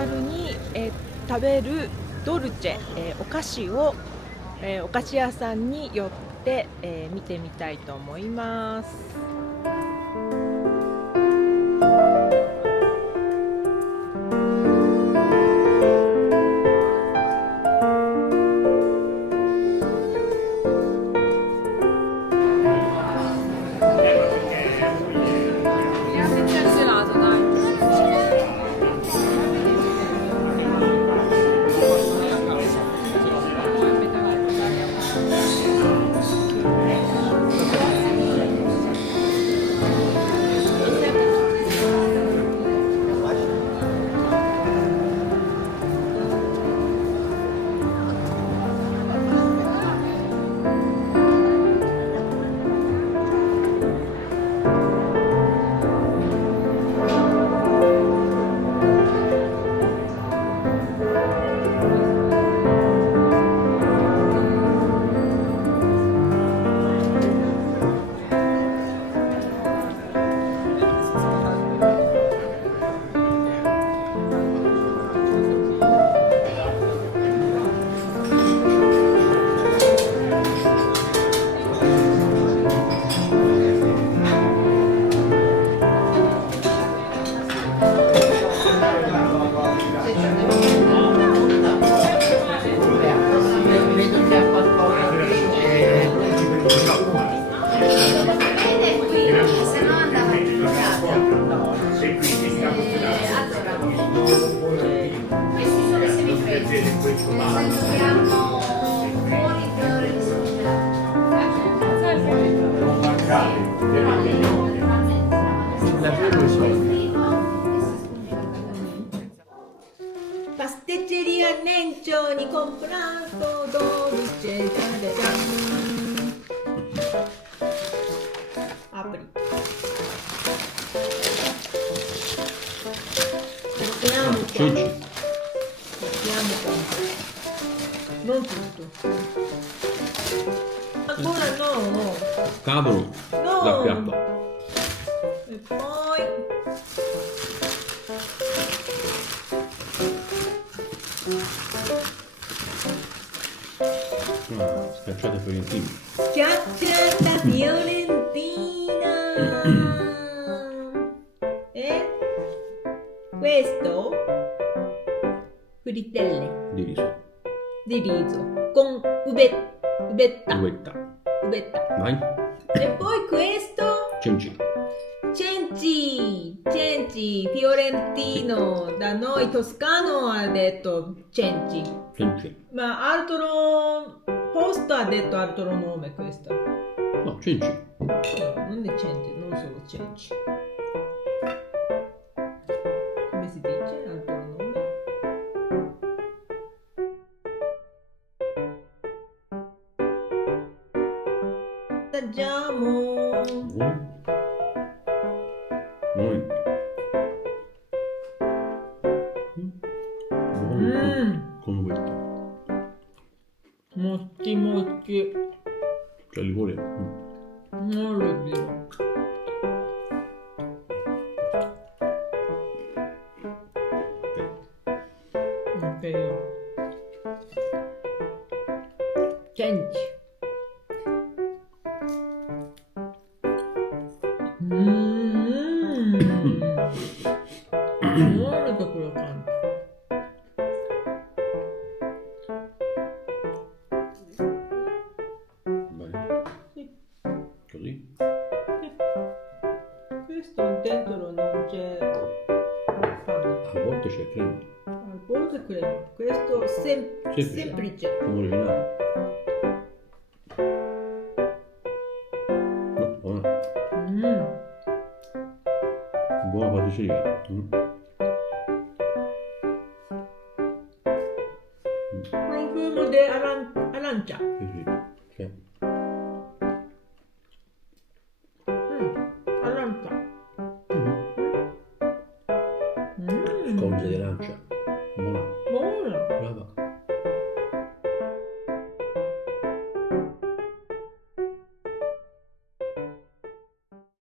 軽に、食べるドルチェ、お菓子を、お菓子屋さんに寄って、見てみたいと思います。Pasticceria Nencio ni comprato dolce, apri. Mettiamo qua. Non tutto. Ancora no. Cavolo, No. la piappa. E poi Schiacciata fiorentina. schiacciata fiorentina. E questo frittelle Di riso. di riso con uvetta. Vai. E poi questo Cenci. cenci fiorentino, da noi toscano ha detto cenci, ma altro posto ha detto altro nome questo. No, cenci. No, non è cenci, non solo cenci. Come si dice altro nome? Assaggiamo. Con uvetta. Motti. C'è il liquore. Non lo dico. Ok. Cenci. Molto croccante. Vai. Sì. Così. Questo dentro non c'è pane. A volte c'è crema. Al posto crema. Questo semplice. Come originale. No, buona. Buona patisseria. Profumo di arancia. Sì. Arancia. Scoglio di arancia. Buona.